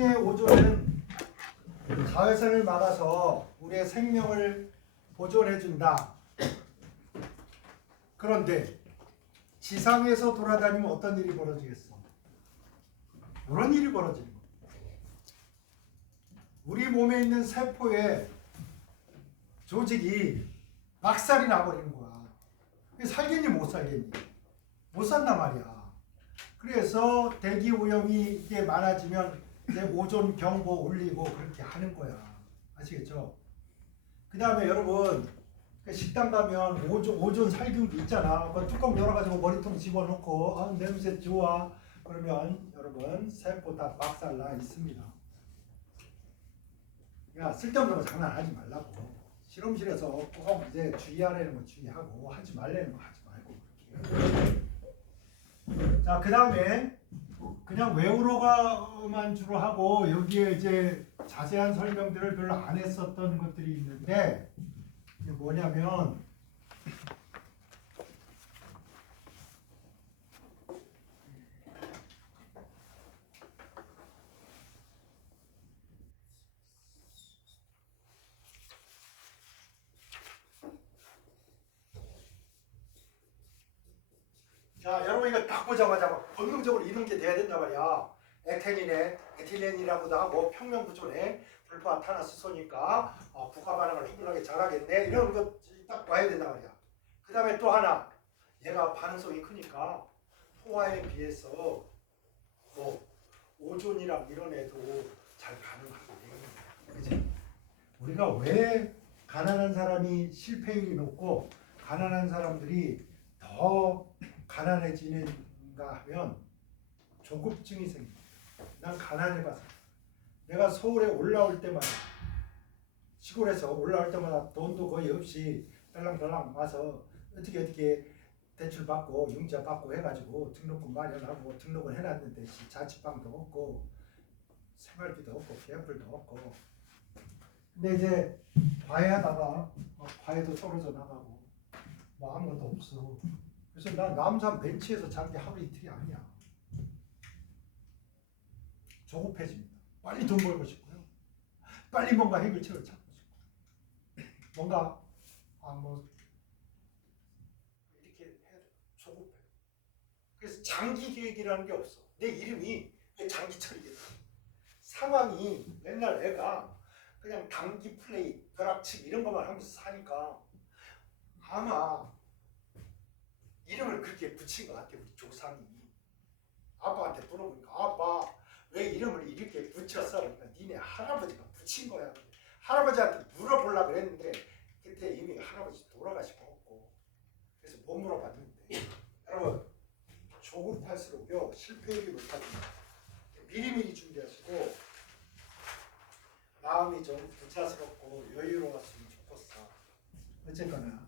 지상의 오존은 자외선을 막아서 우리의 생명을 보존해준다. 그런데 지상에서 돌아다니면 어떤 일이 벌어지겠어? 이런 일이 벌어지는 거야. 우리 몸에 있는 세포의 조직이 박살이 나버리는 거야. 살겠니 못 살겠니? 못 산단 말이야. 그래서 대기 오염이 이게 많아지면 이제 오존 경보 울리고 그렇게 하는 거야. 아시겠죠? 그 다음에 여러분 식당 가면 오존 살균기 있잖아. 그 뚜껑 열어가지고 머리통 집어넣고 냄새 좋아. 그러면 여러분 세포 다 박살나 있습니다. 야, 쓸데없는 거 장난하지 말라고. 실험실에서 꼭 이제 주의하라는 거 주의하고 하지 말라는 거 하지 말고 그렇게. 자, 그 다음에 그냥 외우러가만 주로 하고 여기에 이제 자세한 설명들을 별로 안 했었던 것들이 있는데 이게 뭐냐면 자, 여러분 이거 딱 보자마자 본능적으로 이런 게 돼야 된단 말이야. 에틸렌이라고도 하고 평면구조네. 불포아타나스소니까 부가 반응을 흥분하게 잘하겠네. 이런 거 딱 봐야 된단 말이야. 그 다음에 또 하나, 얘가 반응성이 크니까 포화에 비해서 뭐 오존이랑 이런 애도 잘 반응하고. 그치? 우리가 왜 가난한 사람이 실패율이 높고 가난한 사람들이 더 가난해지는가 하면 조급증이 생깁니다. 난 가난해봐서 내가 서울에 올라올 때마다 시골에서 올라올 때마다 돈도 거의 없이 딸랑딸랑 와서 어떻게 대출 받고 융자 받고 해가지고 등록금 마련하고 등록을 해놨는데 자취방도 없고 생활비도 없고 계약불도 없고 근데 이제 과외하다가 과외도 떨어져 나가고 뭐 아무것도 없어. 그래서 난 남산 벤치에서 잔 게 하루 이틀이 아니야. 조급해집니다. 빨리 돈 벌고 싶고요. 빨리 뭔가 해결책을 찾고 싶고. 뭔가 뭐 이렇게 해야 돼. 조급해. 그래서 장기 계획이라는 게 없어. 내 이름이 장기철이겠다. 상황이 맨날 애가 그냥 단기 플레이, 벼락치기 이런 것만 하면서 사니까 아마 이름을 그렇게 붙인 것 같아. 우리 조상이 아빠한테 물어보니까 아빠 왜 이름을 이렇게 붙였어? 그러니까 니네 할아버지가 붙인 거야. 할아버지한테 물어보려고 그랬는데 그때 이미 할아버지 돌아가시고 없고 그래서 못 물어봤는데 여러분 조급할수록요 실패율이 높아집니다. 미리미리 준비하시고 마음이 좀 부자스럽고 여유로웠으면 좋겠어. 어쨌거나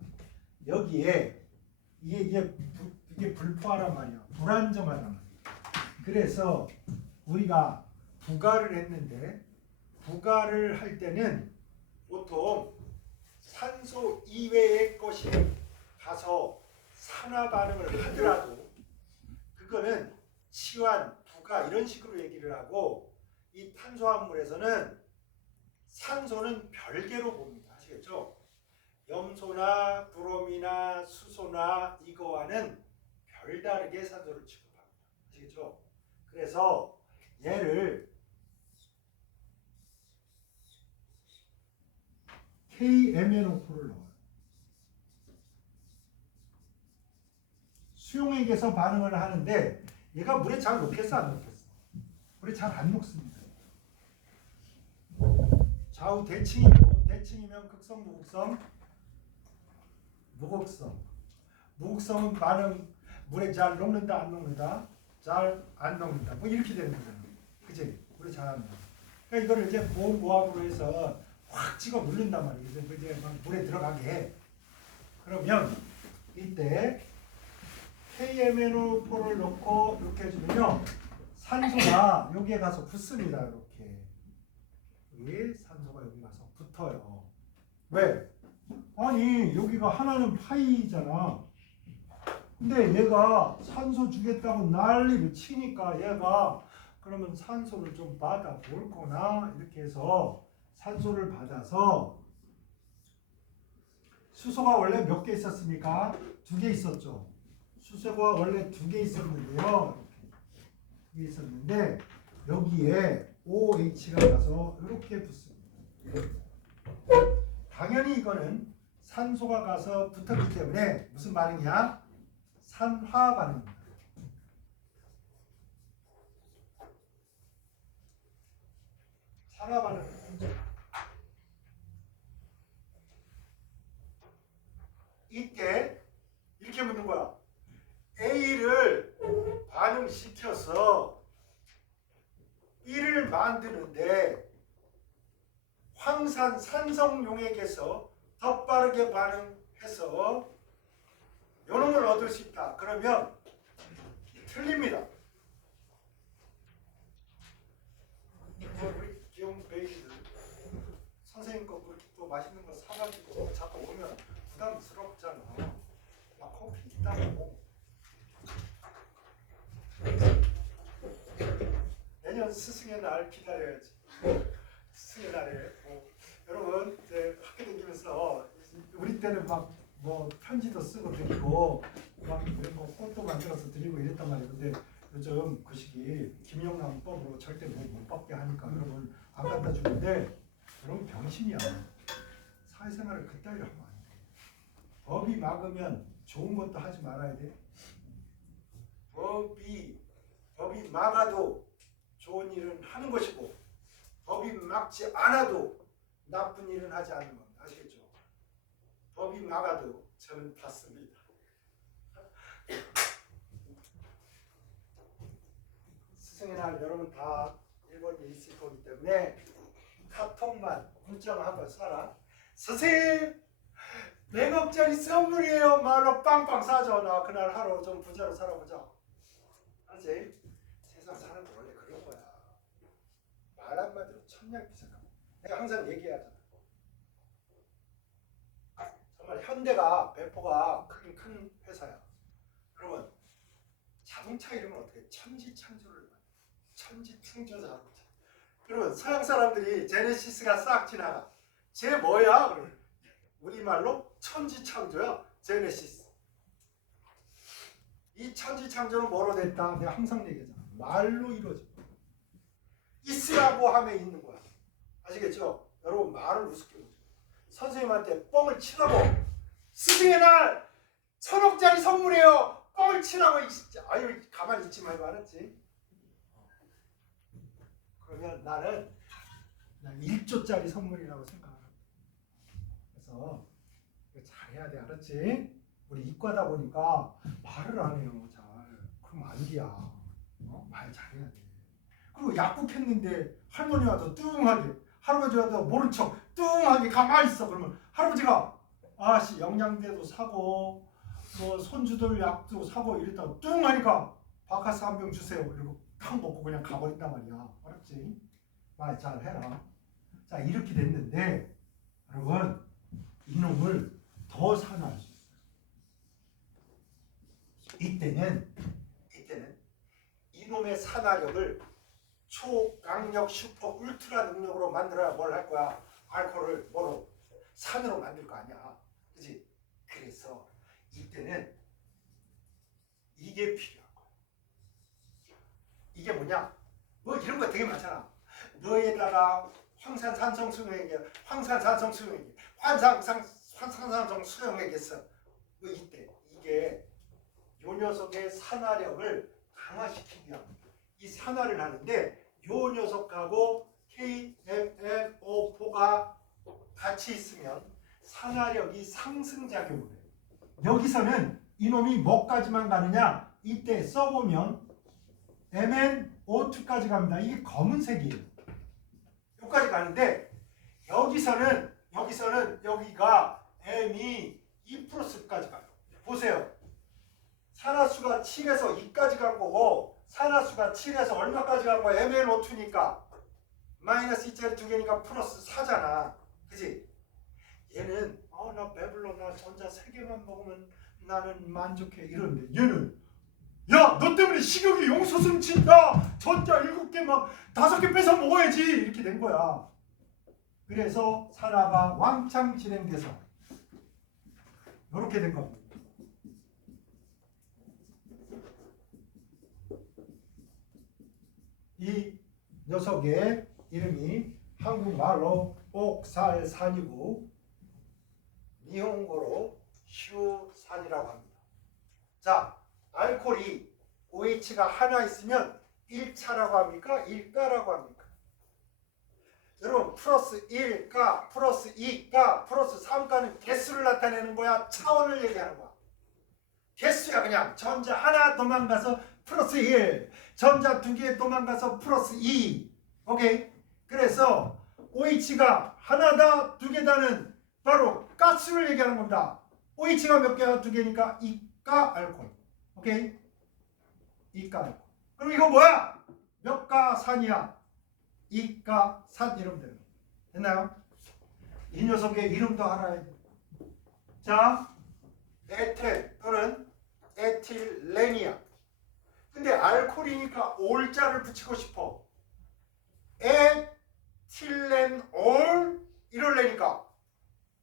여기에 이게 불포하란 말이야. 불안정하단 말이야. 그래서 우리가 부가를 했는데 부가를 할 때는 보통 산소 이외의 것이 가서 산화 반응을 하더라도 그거는 치환, 부가 이런 식으로 얘기를 하고 이 탄소화물에서는 산소는 별개로 봅니다. 아시겠죠? 염소나 브롬이나 수소나 이거와는 별다르게 산소를 취급합니다. 아시겠죠? 그래서 얘를 KMNO4를 넣어요. 수용액에서 반응을 하는데 얘가 물에 잘 녹겠어 안 녹겠어? 물에 잘 안 녹습니다. 좌우 대칭이고 대칭이면 극성, 무극성, 무극성. 무극성은 반응 물에 잘 녹는다 안 녹는다, 잘 안 녹는다. 뭐 이렇게 되는 거잖아. 그치? 물에 잘 안 녹는다. 그러니까 이거를 이제 보호모함으로 해서 확 찍어 누른단 말이에요. 이제 막 물에 들어가게 해. 그러면 이때 KMNO4를 넣고 이렇게 해주면요 산소가 여기에 가서 붙습니다. 이렇게 여기 산소가 여기 가서 붙어요. 왜? 아니 여기가 하나는 파이잖아. 근데 얘가 산소 주겠다고 난리를 치니까 얘가 그러면 산소를 좀 받아 볼 거나 이렇게 해서 산소를 받아서 수소가 원래 몇 개 있었습니까? 2개 있었죠. 수소가 원래 2개 있었는데요. 이렇게 2개 있었는데 여기에 OH가 가서 이렇게 붙습니다. 당연히 이거는 산소가 가서 붙었기 때문에 무슨 반응이야? 산화 반응입니다. 산화 반응. 이때 이렇게 묻는 거야. A를 반응시켜서 B를 만드는데 황산 산성용액에서 더 빠르게 반응해서 요놈을 얻을 수 있다. 그러면 틀립니다. 우리 귀여운 베이비들 선생님 거 그렇게 또 맛있는 거 사가지고 자꾸 오면 부담스럽잖아. 막 커피 있다고. 내년 스승의 날 기다려야지. 스승의 날에 여러분 이제 학교 다니면서 우리 때는 막 뭐 편지도 쓰고 드리고 막 뭐 꽃도 만들어서 드리고 이랬단 말이에요. 근데 요즘 그 시기 김영란법으로 절대 못 받게 하니까 여러분 안 갖다 주는데 여러분 병신이야. 사회생활을 그따위로 하면 안 돼. 법이 막으면 좋은 것도 하지 말아야 돼. 법이 막아도 좋은 일은 하는 것이고 법이 막지 않아도 나쁜 일은 하지 않는 겁니다. 아시겠죠? 법이 막아도 저는 받습니다. 스승의 날 여러분 다 일본에 있을 거기 때문에 카톡만 문자만 한번 쏴라. 선생님 100억짜리 선물이에요. 말로 빵빵 사줘. 나 그날 하루 좀 부자로 살아보자. 알지? 세상 사는 거 원래 그런 거야. 말 한마디로 천냥비상하고. 내가 항상 얘기하잖아. 정말 현대가 배포가 크긴 큰 회사야. 그러면 자동차 이름은 어떻게 천지창조를 만들어. 천지창조 자동차. 그러면 서양 사람들이 제네시스가 싹 지나가. 쟤 뭐야? 그러면 우리말로 천지창조야. 제네시스. 이 천지창조는 뭐로 됐다? 내가 항상 얘기하잖아. 말로 이루어져. 있으라고 하면 있는 거야. 아시겠죠? 여러분 말을 우습게 보죠. 선생님한테 뻥을 치라고. 스승의 날 1000억짜리 선물이에요. 뻥을 치라고. 아유 가만히 있지 말고 알았지? 그러면 나는 1조짜리 선물이라고 생각합니다. 그래서 잘해야 돼. 알았지? 우리 이과다 보니까 말을 안 해요. 잘. 그럼 안 돼야. 말 잘해야 돼. 그리고 약국했는데 할머니 와도 뚱하게, 할아버지 와도 모른 척 뚱하게 가만히 있어. 그러면 할아버지가 아씨 영양제도 사고 뭐 손주들 약도 사고 이랬다고 뚱하니까 바카스 한 병 주세요. 이러고 탁 먹고 그냥 가버린단 말이야. 알았지? 말 잘해라. 자 이렇게 됐는데 여러분 이놈을 더 산화할 수 있어요. 이때는 이놈의 산화력을 초강력 슈퍼 울트라 능력으로 만들어야 뭘 할 거야? 알코올을 뭐로? 산으로 만들 거 아니야. 그지? 그래서 이때는 이게 필요한 거야. 이게 뭐냐? 뭐 이런 거 되게 많잖아. 너에다가 황산산성 수용액이야. 황산산성 수용액이. 황산산성 수용액에서 뭐 이때 이게 요 녀석의 산화력을 강화시키기 위함. 이 산화를 하는데 요 녀석하고 KMFO4가 같이 있으면 산화력이 상승작용을 해요. 여기서는 이놈이 뭐까지만 가느냐? 이때 써보면 MnO2까지 갑니다. 이게 검은색이에요. 여기까지 가는데 여기서는 여기가 M이 2+까지 가요. 보세요. 산화수가 7에서 2까지 간 거고 산화수가 7에서 얼마까지 간 거야? MnO2니까 마이너스 2짜리 2개니까 플러스 4잖아. 그지? 얘는 나 배불러. 나 전자 3개만 먹으면 나는 만족해. 이러는데 얘는 야, 너 때문에 식욕이 용솟음 친다. 전자 7개 막 5개 뺏어 먹어야지. 이렇게 된 거야. 그래서 산화가 왕창 진행돼서 이렇게 된 겁니다. 이 녀석의 이름이 한국말로 옥살산이고 일본어로 슈산이라고 합니다. 자, 알코올이 OH가 하나 있으면 1차라고 합니까? 1가라고 합니까? 여러분, 플러스 1가, 플러스 2가, 플러스 3가는 개수를 나타내는 거야? 차원을 얘기하는 거야? 개수야. 그냥 전자 하나 도망가서 플러스 1, 전자 2개 도망가서 플러스 2. 오케이? 그래서 OH가 하나다, 2개다는 바로 가스를 얘기하는 겁니다. OH가 몇 개가 2개니까 2가 알코올. 오케이? 2가 알코올. 그럼 이거 뭐야? 몇 가 산이야? 2가 산 이름 되는 거예요. 됐나요? 이 녀석의 이름도 알아야 돼. 자, 에텔 또는 에틸렌이야. 근데 알코올이니까 올자를 붙이고 싶어. 에틸렌올 이럴래니까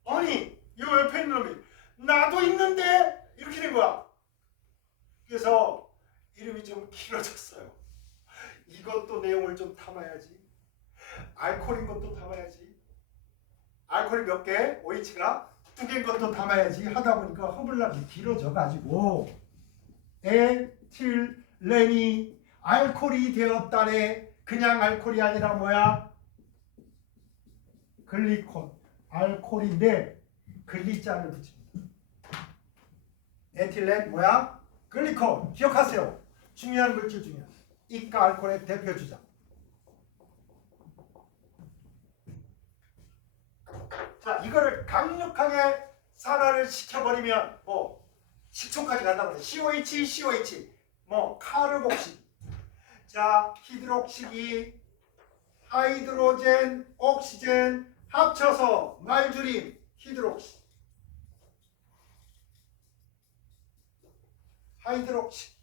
아니 이 옆에 있는 놈이 나도 있는데 이렇게 된 거야. 그래서 이름이 좀 길어졌어요. 이것도 내용을 좀 담아야지. 알코올인 것도 담아야지. 알코올이 몇 개? OH가 2개인 것도 담아야지. 하다 보니까 허블락이 길어져 가지고 에틸렌이 알코올이 되었다네. 그냥 알코올이 아니라 뭐야? 글리콘. 알코올인데 글리자를 붙입니다. 에틸렌 뭐야? 글리콘. 기억하세요. 중요한 물질 중에 이가 알코올의 대표 주자. 자, 이거를 강력하게 산화를 시켜버리면 뭐 식초까지 간다고 해요. COH, COH, 뭐 카르복시. 자, 히드록식이 하이드로젠, 옥시젠 합쳐서 말줄임 히드록시. 하이드록시.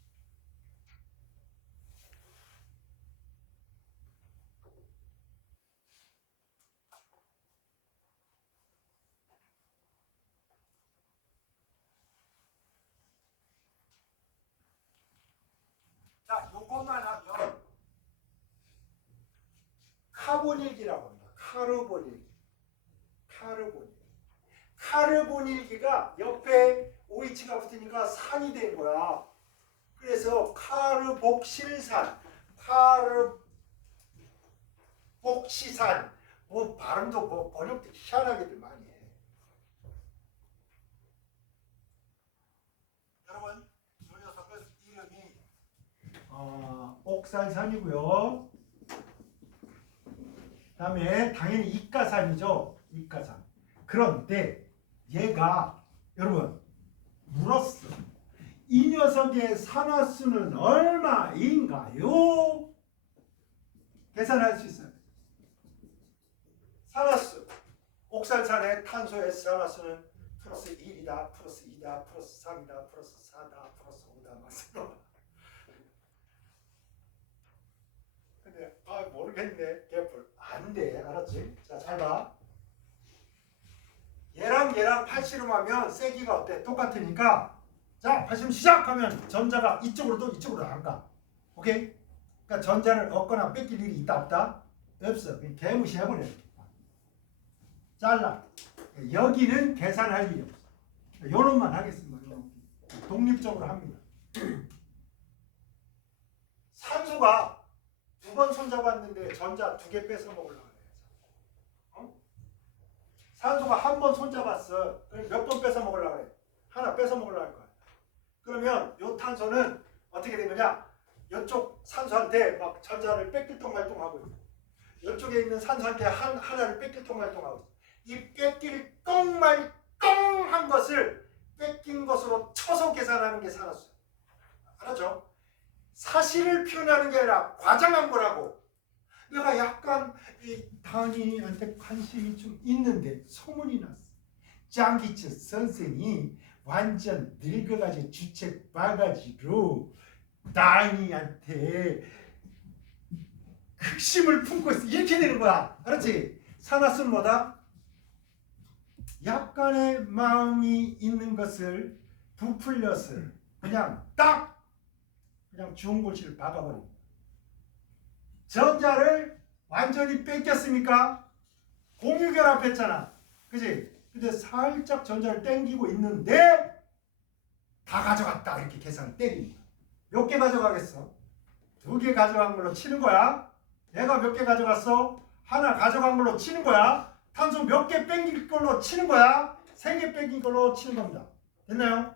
자, 요것만 하면 카보닐기라고 합니다. 카르보닐기. 카르보닐기가 옆에 OH가 붙으니까 산이 된 거야. 그래서 카르복실산, 카르복시산. 뭐 발음도 뭐 번역도 희한하게들 많이 해. 여러분, 이 녀석은 이름이 옥살산이고요. 다음에 당연히 이가산이죠. 이가산. 그런데 얘가 여러분 물었어. 이 녀석의 산화수는 얼마인가요? 계산할 수 있어요. 산화수. 옥살산의 탄소의 산화수는 플러스 1이다, 플러스 2다, 플러스 3이다, 플러스 4다, 플러스 5다. 막 쓰는 근데 모르겠네. 개뿔. 안 돼. 알았지? 자, 잘 봐. 얘랑 팔씨름하면 세기가 어때? 똑같으니까 자, 팔씨름 시작하면 전자가 이쪽으로 안 가. 오케이? 그러니까 전자를 얻거나 뺏길 일이 있다 없다? 없어. 그냥 개무시해버려. 잘라. 여기는 계산할 일이 없어. 요놈만 하겠습니다. 요놈. 독립적으로 합니다. 산소가 2번 손잡았는데 전자 2개 뺏어 먹으려고 그래. 산소가 한 번 손잡았어. 그럼 몇 번 뺏어 먹으려고 그래? 하나 뺏어 먹으려고 할 거야. 그러면 요 탄소는 어떻게 되느냐? 이쪽 산소한테 막 전자를 뺏길똥말똥하고 있어. 이쪽에 있는 산소한테 하나를 뺏길똥말똥하고 있어. 이 뺏길 똥말똥한 것을 뺏긴 것으로 쳐서 계산하는 게 산화수야. 알았죠? 사실을 표현하는 게 아니라 과장한 거라고. 내가 약간 이 당이한테 관심이 좀 있는데 소문이 났어. 장기철 선생이 완전 늙어가지고 주책 바가지로 나인이한테 극심을 품고 있어. 이렇게 되는 거야. 알았지? 산화수는 뭐다? 약간의 마음이 있는 것을 부풀려서 그냥 딱 그냥 주운 골치를 박아버린 거야. 전자를 완전히 뺏겼습니까? 공유결합했잖아. 그지? 근데 살짝 전자를 땡기고 있는데 다 가져갔다. 이렇게 계산을 때리는 거야. 몇 개 가져가겠어? 2개 가져간 걸로 치는 거야. 내가 몇 개 가져갔어? 하나 가져간 걸로 치는 거야. 탄소 몇 개 뺏길 걸로 치는 거야. 3개 뺏긴 걸로 치는 겁니다. 됐나요?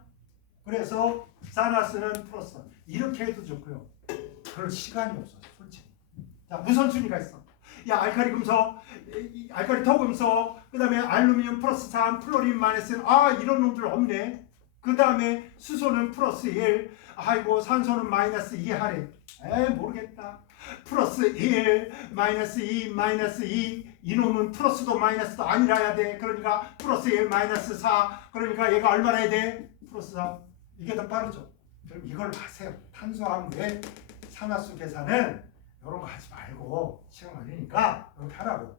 그래서 산화수는 플러스. 이렇게 해도 좋고요. 그럴 시간이 없어. 솔직히. 자, 무선순위가 있어. 야, 알칼리 금속, 알칼리 토금속, 그 다음에 알루미늄 플러스 3, 플로린 마이너스 1. 아, 이런 놈들 없네. 그 다음에 수소는 플러스 1. 아이고, 산소는 마이너스 2 하래. 모르겠다. 플러스 1, 마이너스 2, 마이너스 2. 이놈은 플러스도 마이너스도 아니라야 돼. 그러니까 플러스 1, 마이너스 4. 그러니까 얘가 얼마나 해야 돼? 플러스 3. 이게 더 빠르죠. 그럼 이걸 하세요. 탄소화물의 산화수 계산은 이런 거 하지 말고 시간 걸리니까 이렇게 하라고.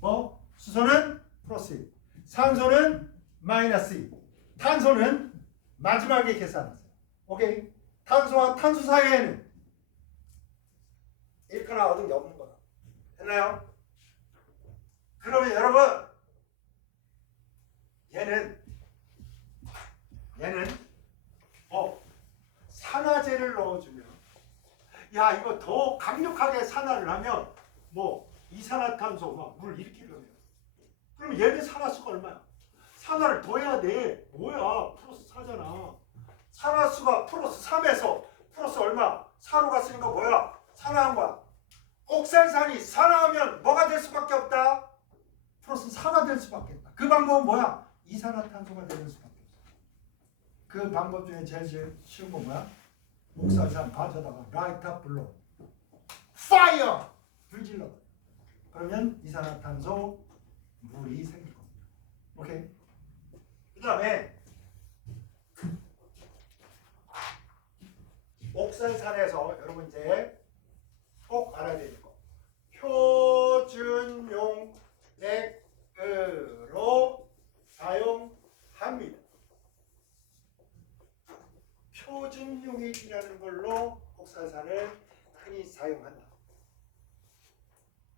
뭐? 수소는 플러스 1, 산소는 마이너스 2, 탄소는 마지막에 계산하세요. 오케이? 탄소와 탄소 사이에는 잃거나 얻은 게 없는 거다. 됐나요? 그러면 여러분, 얘는 산화제를 넣어주면, 야, 이거 더 강력하게 산화를 하면 이산화탄소 물 이렇게 넣어요. 그럼 얘는 산화수가 얼마야? 산화를 더 해야 돼. 뭐야? 플러스 4잖아. 산화수가 플러스 3에서 플러스 얼마? 4로 갔으니까 뭐야? 산화한 거야. 옥살산이 산화하면 뭐가 될 수밖에 없다? 플러스 4가 될 수밖에 없다. 그 방법은 뭐야? 이산화탄소가 되는 수밖에 없어. 그 방법 중에 제일 쉬운 거 뭐야? 옥살산 가져다가 라이터 불러 파이어! 불질러. 그러면 이산화탄소 물이 생길 겁니다. 오케이? 그 다음에 옥살산에서 여러분 이제 꼭 알아야 되는 거, 표준용 맥으로 사용합니다. 표준용액이라는 걸로 옥살산을 흔히 사용한다.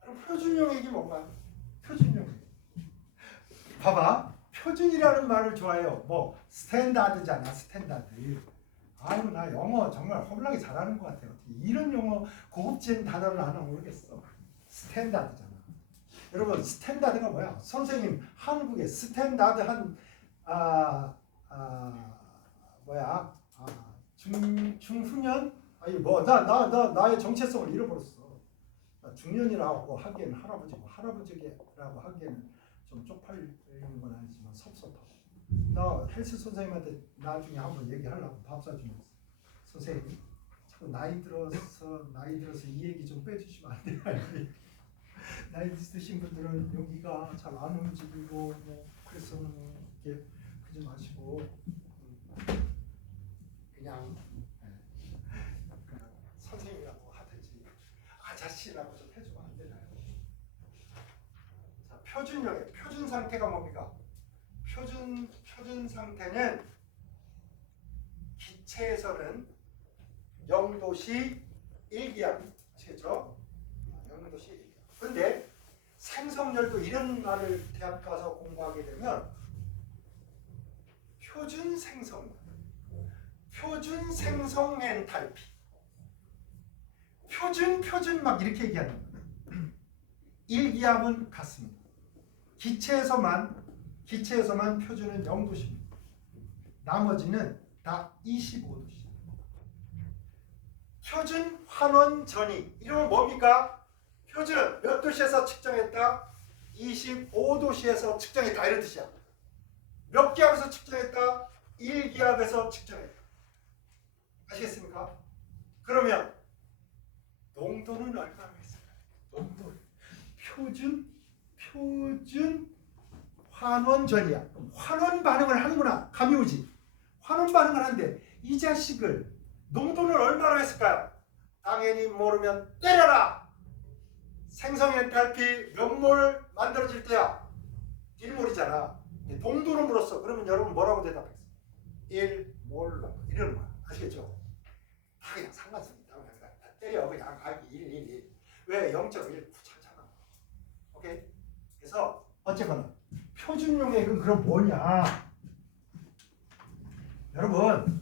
그럼 표준용액이 뭔가? 표준용액. 봐봐. 표준이라는 말을 좋아해요. 스탠다드잖아. 스탠다드. 아유, 나 영어 정말 허블나게 잘하는 것 같아요. 이런 영어 고급진 단어를 하나 모르겠어. 스탠다드잖아. 여러분, 스탠다드가 뭐야? 선생님, 한국의 스탠다드한 중후년? 아니 나의 정체성을 잃어버렸어. 중년이라고 하기에는 할아버지고, 할아버지라고 하기에는 좀 쪽팔리는 건 아니지만 섭섭하고. 나 헬스 선생님한테 나중에 한번 얘기하려고 밥 사주면서, 선생님 자꾸 나이 들어서 이 얘기 좀 빼주시면 안 돼요? 나이 드신 분들은 여기가 잘 안 움직이고 그래서 이렇게 그러지 마시고 그냥 선생님이라고 하든지 아저씨라고 좀 해주면 안 되나요? 자, 표준형의 표준 상태가 뭡니까? 표준 상태는 기체에서는 0도씨 1기압, 아시겠죠? 0도씨 1기압. 근데 생성열도 이런 말을 대학 가서 공부하게 되면 표준 생성 엔탈피, 표준 막 이렇게 얘기하는 거예요. 1기압은 같습니다. 기체에서만 표준은 0도씨입니다. 나머지는 다 25도씨. 표준 환원 전이, 이름은 뭡니까? 표준 몇 도시에서 측정했다? 25도시에서 측정했다, 이런 뜻이야. 몇 기압에서 측정했다? 1기압에서 측정했다. 아시겠습니까? 그러면 농도는 얼마나 있을까요? 농도 표준 환원 전이야. 환원 반응을 하는구나. 감이 오지. 환원 반응을 하는데 이 자식을 농도는 얼마로 했을까요? 당연히 모르면 때려라. 생성 엔탈피 몇 몰 만들어질 때야? 1몰이잖아. 동도는 물었어. 그러면 여러분 뭐라고 대답했어? 1몰 이러는 거야. 아시겠죠? 다 그냥 상관없습니다. 그냥 때려. 그냥 1. 왜? 0.1 귀찮잖아. 오케이? 그래서 어쨌거나 표준용액은 그럼 뭐냐? 여러분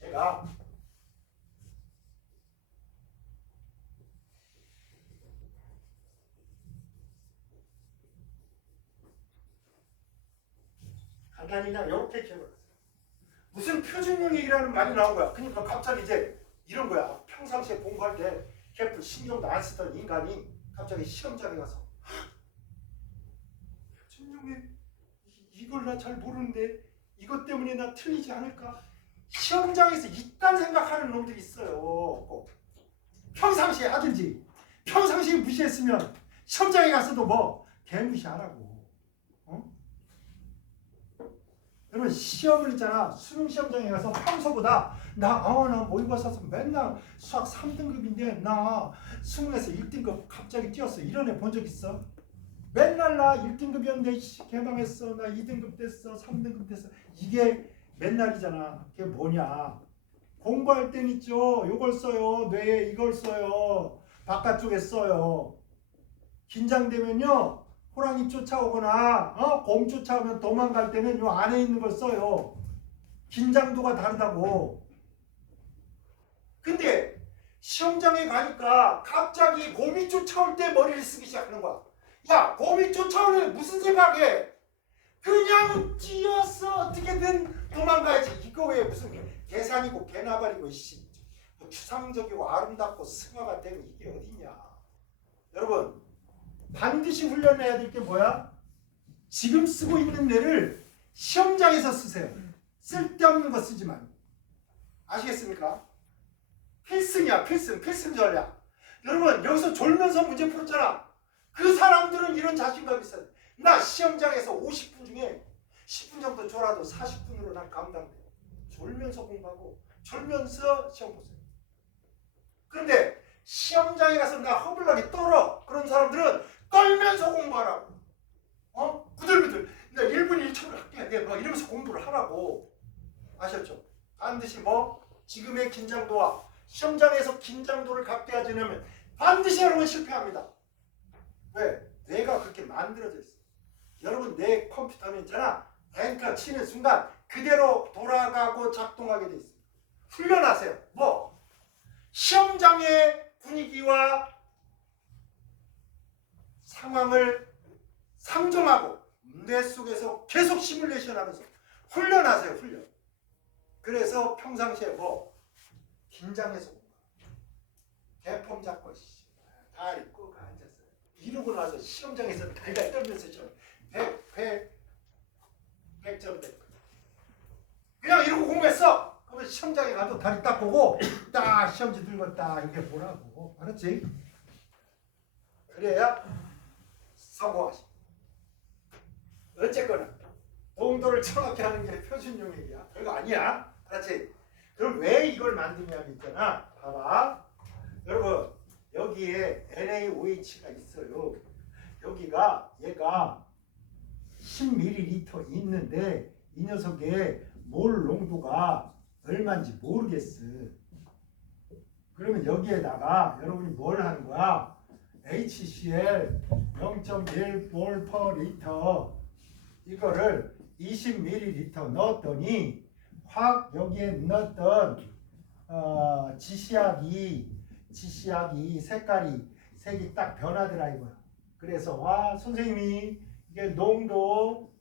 제가 간단히 그냥 이렇게 기억을 무슨 표준용액이라는 말이 나온 거야. 그러니까 갑자기 이제 이런 거야. 평상시에 공부할 때 개뿔 신경도 안 쓰던 인간이 갑자기 시험장에 가서 표준용액 이걸 나 잘 모르는데 이것 때문에 나 틀리지 않을까? 시험장에서 이딴 생각하는 놈들이 있어요. 꼭. 평상시에 하든지 평상시에 무시했으면 시험장에 가서도 뭐 개무시하라고. 여러분 시험을 있잖아. 수능 시험장에 가서 평소보다 나 모의고사 써서 맨날 수학 3등급인데 나 수능에서 1등급 갑자기 뛰었어. 이런 애 본 적 있어? 맨날 나 1등급이었는데 개망했어. 나 2등급 됐어. 3등급 됐어. 이게 맨날이잖아. 그게 뭐냐? 공부할 땐 있죠. 요걸 써요. 뇌에 이걸 써요. 바깥쪽에 써요. 긴장되면요. 호랑이 쫓아오거나 곰 쫓아오면 도망갈 때는 요 안에 있는 걸 써요. 긴장도가 다르다고. 근데 시험장에 가니까 갑자기 곰이 쫓아올 때 머리를 쓰기 시작하는 거야. 야, 곰이 쫓아오는 무슨 생각해? 그냥 뛰어서 어떻게든 도망가야지. 이거 왜 무슨 계산이고 개나발이고 추상적이고 아름답고 승화가 되고 이게 어딨냐. 여러분 반드시 훈련해야 될 게 뭐야? 지금 쓰고 있는 뇌를 시험장에서 쓰세요. 쓸데없는 거 쓰지 말고. 아시겠습니까? 필승이야. 필승 전략. 여러분 여기서 졸면서 문제 풀었잖아. 그 사람들은 이런 자신감이 있어요. 나 시험장에서 50분 중에 10분 정도 졸아도 40분으로 난 감당돼. 졸면서 공부하고 졸면서 시험 보세요. 그런데 시험장에 가서 나 허블나게 떨어. 그런 사람들은 떨면서 공부하라고. 구들구들. 나 1분 1초를 할게. 내가 이러면서 공부를 하라고. 아셨죠? 반드시 지금의 긴장도와 시험장에서 긴장도를 갖게 하지 않으면 반드시 여러분 실패합니다. 왜? 뇌가 그렇게 만들어져 있어. 여러분 내 컴퓨터는 있잖아. 엔터 치는 순간 그대로 돌아가고 작동하게 돼 있어요. 훈련하세요. 시험장의 분위기와 상황을 상정하고 뇌 속에서 계속 시뮬레이션 하면서 훈련하세요. 훈련. 그래서 평상시에 긴장해서 개폼 잡고 다리 꾹 앉았어요. 이러고 나서 시험장에서 달달 떨면서 100점 됐고 그냥 이러고 공부했어. 그러면 시험장에 가도 다리 딱 보고 딱 시험지 들고 딱 이렇게 보라고. 알았지? 그래야 성공하시. 어쨌거나 동도를 정확히 하는 게 표준용액이야. 별거 아니야. 알았지? 그럼 왜 이걸 만드냐면 있잖아. 봐봐. 여러분 여기에 NaOH가 있어요. 여기가 얘가 10ml 있는데 이 녀석의 몰 농도가 얼마인지 모르겠어. 그러면 여기에다가 여러분이 뭘 하는 거야? HCl 0.1몰 per 리터 이거를 20ml 넣었더니 확 여기에 넣었던 지시약이 색이 딱 변하더라 이거야. 그래서 선생님이 이게 농도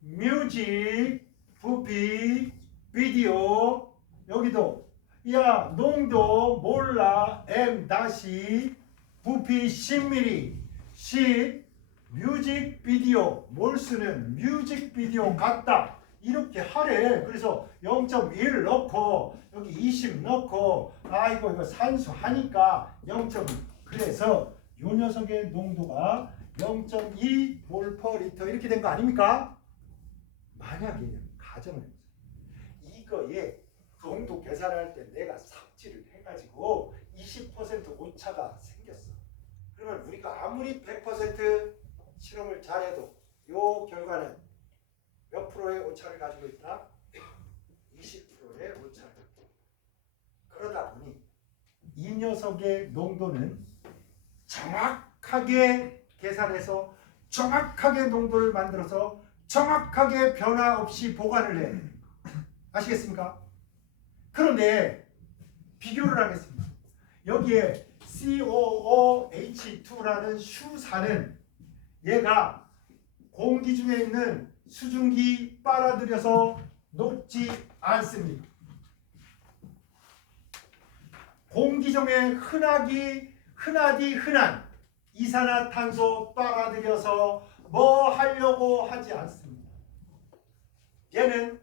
뮤직 부피 비디오 여기도 야 농도 몰라 M 다시 부피 10ml 10 뮤직비디오 몰수는 뮤직비디오 같다 이렇게 하래. 그래서 0.1 넣고 여기 20 넣고 이거 산수 하니까 0.2 그래서 요 녀석의 농도가 0.2몰 퍼 리터 이렇게 된 거 아닙니까? 만약에 가정을 해보세요. 이거에 농도 계산할 때 내가 삽질을 해가지고 20% 오차가 생겼어. 그러면 우리가 아무리 100% 실험을 잘해도 요 결과는 몇 프로의 오차를 가지고 있다? 20%의 오차를. 그러다 보니 이 녀석의 농도는 정확하게 계산해서 정확하게 농도를 만들어서 정확하게 변화 없이 보관을 해. 아시겠습니까? 그런데 비교를 하겠습니다. 여기에 COOH2라는 슈산은 얘가 공기 중에 있는 수증기 빨아들여서 녹지 않습니다. 공기 중에 흔한 이산화탄소 빨아들여서 뭐 하려고 하지 않습니다. 얘는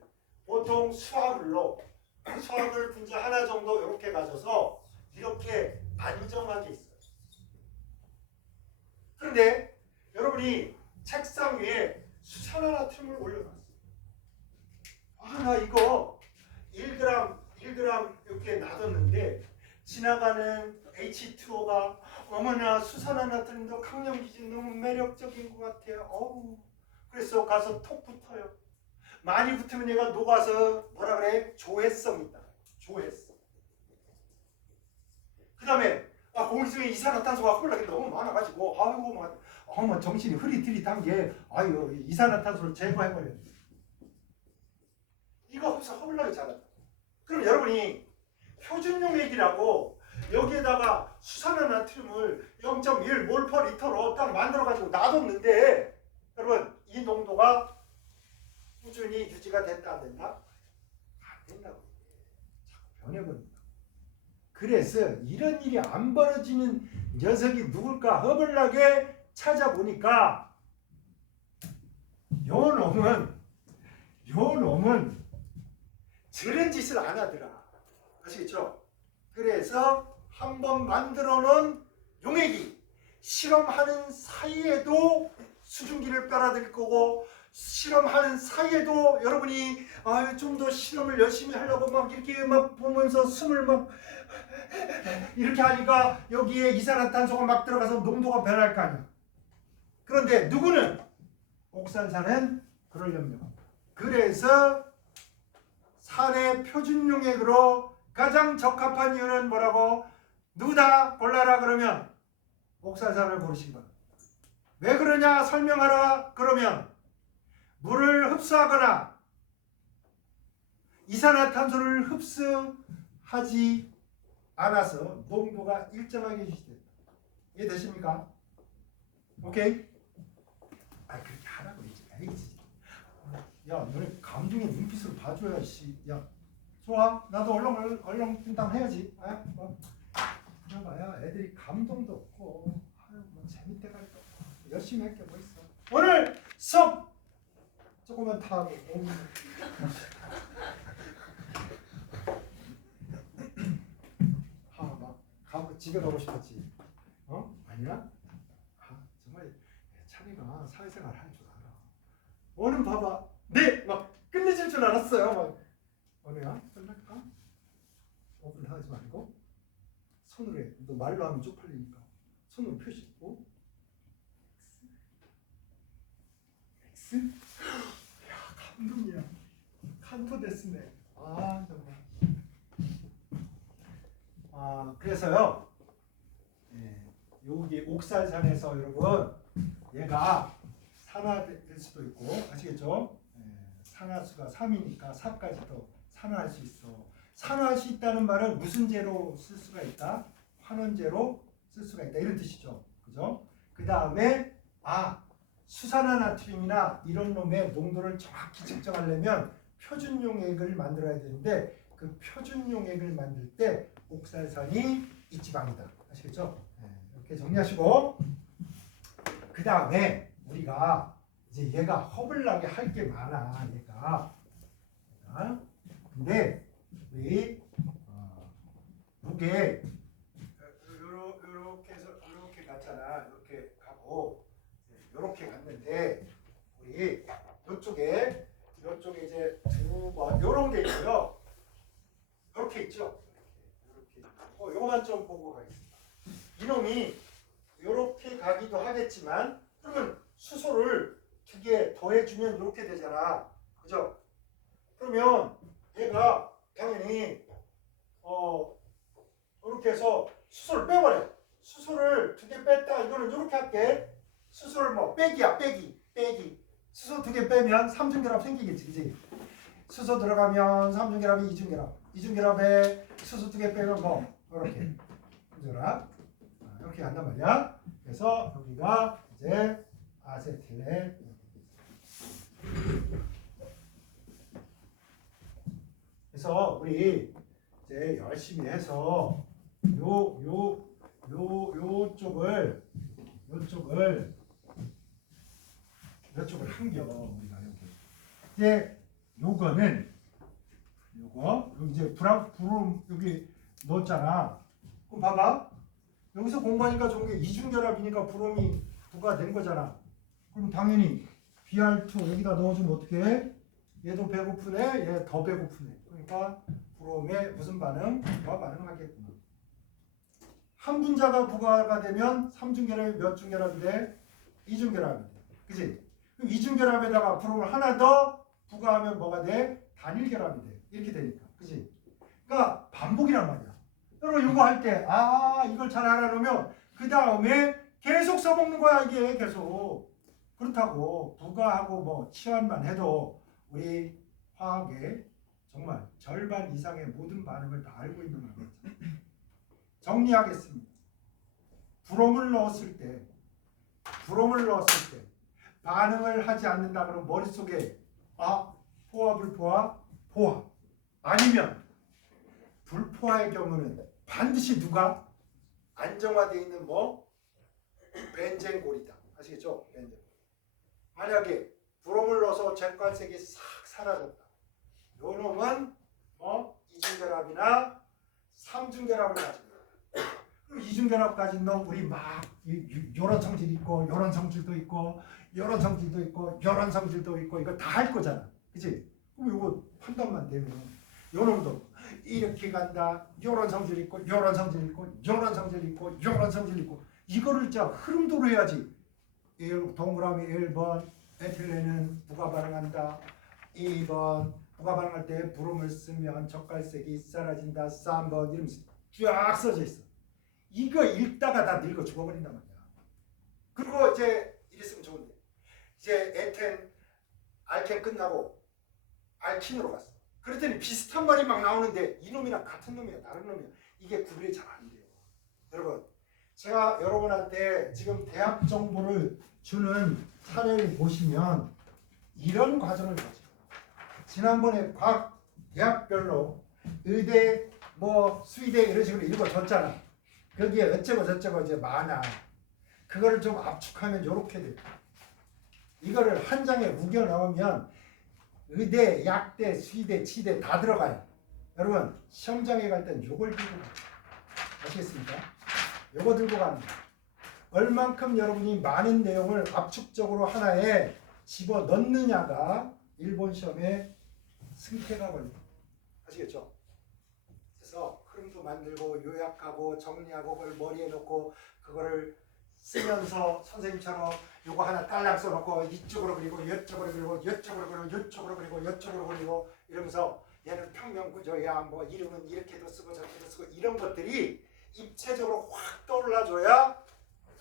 보통 수화물로 수화물 분자 하나 정도 이렇게 가져서 이렇게 안정하게 있어요. 그런데 여러분이 책상 위에 수산화나트륨을 올려놨어요. 나 이거 1g 이렇게 놔뒀는데 지나가는 H2O가 어머나 수산화나트륨도 강력기질 너무 매력적인 것 같아요. 그래서 가서 톡 붙어요. 많이 붙으면 얘가 녹아서 뭐라 그래? 조해성 있다. 조해성. 그 다음에 공기 중에 이산화탄소가 흘러게 너무 많아가지고 막 정신이 흐릿흐릿한 게 이산화탄소를 제거해버려야 돼. 이거 허물나게 잘한다. 그럼 여러분이 표준용액이라고 여기에다가 수산화나트륨을 0.1 몰 퍼 리터로 딱 만들어가지고 놔뒀는데 여러분 이 농도가 꾸준히 유지가 됐다 안 된다? 안 된다고. 자꾸 변해버린다. 그래서 이런 일이 안 벌어지는 녀석이 누굴까 허벌나게 찾아보니까 요 놈은 저런 짓을 안 하더라. 아시겠죠? 그래서 한번 만들어 놓은 용액이 실험하는 사이에도 수증기를 빨아들일 거고 실험하는 사이에도 여러분이 좀 더 실험을 열심히 하려고 막 이렇게 막 보면서 숨을 막 이렇게 하니까 여기에 이산화탄소가 막 들어가서 농도가 변할 거 아니야. 그런데 누구는 옥산산은 그럴 염려가 없다. 그래서 산의 표준용액으로 가장 적합한 이유는 뭐라고? 누구다 골라라 그러면 옥산산을 고르신 거야. 왜 그러냐 설명하라 그러면 물을 흡수하거나 이산화탄소를 흡수하지 않아서 농도가 일정하게 유지된다. 이해되십니까? 오케이? 그렇게 하라고 얘기해야지. 야, 너네 감동의 눈빛으로 봐줘야 야, 좋아. 나도 얼렁뚱땅 해야지. 그러봐야 애들이 감동도 없고 뭐 재밌대가 있고 열심히 할 게 뭐 있어. 오늘 수업 조금만 타고 막 집에 가고 싶었지. 아니야? 정말 찬이가 사회생활 할 줄 알아. 오늘 봐봐. 네! 막 끝내줄 줄 알았어요. 막 오늘야 끝날까? 5분 하지 말고 손으로 해. 너 말로 하면 쪽팔리니까 손으로 표시. X? 야, 감동이야. 칸토 데스네. 정말. 그래서요. 여기 옥살산에서 여러분 얘가 산화될 수도 있고 아시겠죠? 산화수가 3이니까 4까지 더 산화할 수 있어. 산화할 수 있다는 말은 무슨 재로 쓸 수가 있다? 환원제로 쓸 수가 있다. 이런 뜻이죠. 그죠? 그 다음에 수산화나트륨이나 이런 놈의 농도를 정확히 측정하려면 표준용액을 만들어야 되는데 그 표준용액을 만들 때 옥살산이 이 지방이다. 아시겠죠? 이렇게 정리하시고 그 다음에 우리가 이제 얘가 허블나게 할 게 많아. 얘가 근데 우리 무게 이렇게 해서 이렇게 갔잖아. 이렇게 가고 이렇게 갔는데 우리 이쪽에 이놈이 이렇게 가기도 하겠지만 그러면 수소를 2개 더해주면 이렇게 되잖아. 그죠? 그러면 얘가 당연히 이렇게 해서 수소를 빼버려. 수소를 2개 뺐다. 이거는 이렇게 할게. 수소를 뭐 빼기야. 빼기. 수소 2개 빼면 삼중결합 생기겠지. 그지? 수소 들어가면 삼중결합이 이중결합. 이중결합에 수소 2개 빼면 뭐 이렇게 결합. 이렇게 한단 말이야. 그래서 여기가 이제 아세틸렌. 그래서 우리 이제 열심히 해서 요쪽을 한겨 우리가 이렇게. 이제 요거는 요거 이제 브롬 여기 넣었잖아. 그럼 봐봐. 여기서 공부하니까 좋은 게 이중결합이니까 브롬이 부과된 거잖아. 그럼 당연히 Br2 여기다 넣어주면 어떻게 해? 얘도 배고프네, 얘 더 배고프네. 그러니까 브롬에 무슨 반응? 부가 반응하겠구나. 한 분자가 부과가 되면 삼중결합이 몇 중결합이 돼? 이중결합이 돼. 그치? 그럼 이중결합에다가 브롬을 하나 더 부과하면 뭐가 돼? 단일결합이 돼. 이렇게 되니까. 그치? 그러니까 반복이란 말이야. 여러분 이거 할 때 이걸 잘 알아놓으면 그 다음에 계속 써먹는 거야. 이게 계속. 그렇다고 부가하고 뭐 치환만 해도 우리 화학의 정말 절반 이상의 모든 반응을 다 알고 있는 거죠. 정리하겠습니다. 브롬을 넣었을 때 반응을 하지 않는다 그러면 머릿속에 포화 불포화 포화 아니면 불포화의 경우는 반드시 누가 안정화되어 있는 뭐 벤젠골이다. 아시겠죠? 벤젠. 만약에 브롬을 넣어서 잭갈색이 싹 사라졌다. 요 놈은 이중결합이나 삼중결합을 가지고 그럼 이중결합 가진 놈 우리 막 요런 성질이 있고 요런 성질도 있고 요런 성질도 있고 요런 성질도 있고 이거 다 할 거잖아. 그치? 그럼 이거 판단만 되면 요 놈도 이렇게 간다. 요런 성질 있고 요런 성질 있고 요런 성질 있고 요런 성질 있고 이거를 진짜 흐름도로 해야지. 동그라미 1번 에틸렌은 부가 반응한다. 2번 부가 반응할 때 브롬을 쓰면 젓갈색이 사라진다. 3번 이러면서 쫙 써져 있어. 이거 읽다가 다 늙어 죽어버린단 말이야. 그리고 이제 이랬으면 좋은데 이제 에텐 알켄 끝나고 알킨으로 갔어. 그랬더니 비슷한 말이 막 나오는데 이놈이랑 같은 놈이야 다른 놈이야. 이게 구별이 잘 안 돼요. 여러분 제가 여러분한테 지금 대학 정보를 주는 사례를 보시면 이런 과정을 가지고 지난번에 각 대학별로 의대 뭐 수의대 이런 식으로 읽어줬잖아. 거기에 어쩌고 저쩌고 이제 많아. 그거를 좀 압축하면 이렇게 돼. 이거를 한 장에 우겨 넣으면 의대, 약대, 수의대, 치대 다 들어가요. 여러분 시험장에 갈 땐 요걸 들고 가요. 아시겠습니까? 요거 들고 가는 거예요. 얼만큼 여러분이 많은 내용을 압축적으로 하나에 집어 넣느냐가 일본 시험에 승패가 걸립니다. 아시겠죠? 그래서 흐름도 만들고 요약하고 정리하고 그걸 머리에 넣고 그거를 쓰면서 선생님처럼 요거 하나 딸랑 써놓고 이쪽으로 그리고 이쪽으로 그리고 이쪽으로 그리고 이쪽으로 그리고 이쪽으로 그리고 이러면서 얘는 평면구조야 뭐 이름은 이렇게도 쓰고 저렇게도 쓰고 이런 것들이 입체적으로 확 떠올라줘야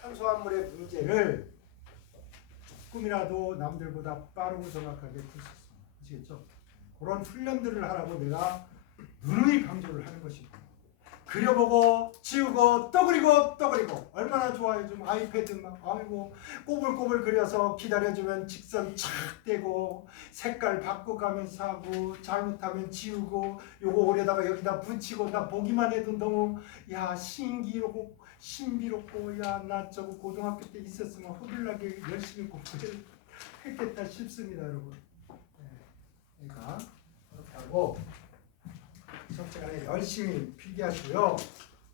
탄수화물의 문제를 조금이라도 남들보다 빠르고 정확하게 풀 수 있습니다. 아시겠죠? 그런 훈련들을 하라고 내가 누누이 강조를 하는 것이고 그려보고 지우고 또 그리고 또 그리고 얼마나 좋아요. 좀 아이패드 막 아이고 꼬불꼬불 그려서 기다려주면 직선 착 떼고 색깔 바꿔가면서 하고 잘못하면 지우고 요거 오려다가 여기다 붙이고 나 보기만 해도 너무 야 신기하고 신비롭고 야 나 저거 고등학교 때 있었으면 허블나게 열심히 공부를 했겠다 싶습니다 여러분. 네. 그러니까 그렇게 하고 수업시간에 열심히 필기하시고요.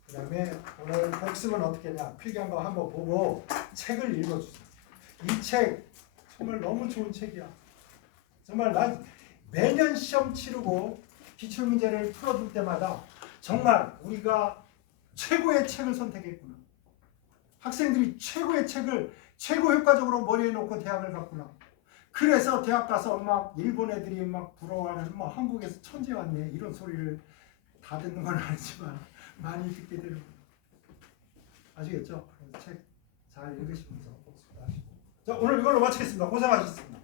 그 다음에 오늘 복습은 어떻게 했냐. 필기 한번 보고 책을 읽어주세요. 이 책 정말 너무 좋은 책이야. 정말 난 매년 시험 치르고 기출문제를 풀어줄 때마다 정말 우리가 최고의 책을 선택했구나. 학생들이 최고의 책을 최고 효과적으로 머리에 놓고 대학을 갔구나. 그래서 대학 가서 막 일본 애들이 막 부러워하는 뭐 한국에서 천재 왔네 이런 소리를 다 듣는 건 아니지만 많이 듣게 되는 거예요. 아시겠죠? 책 잘 읽으시면서 복습하시고. 자, 오늘 이걸로 마치겠습니다. 고생하셨습니다.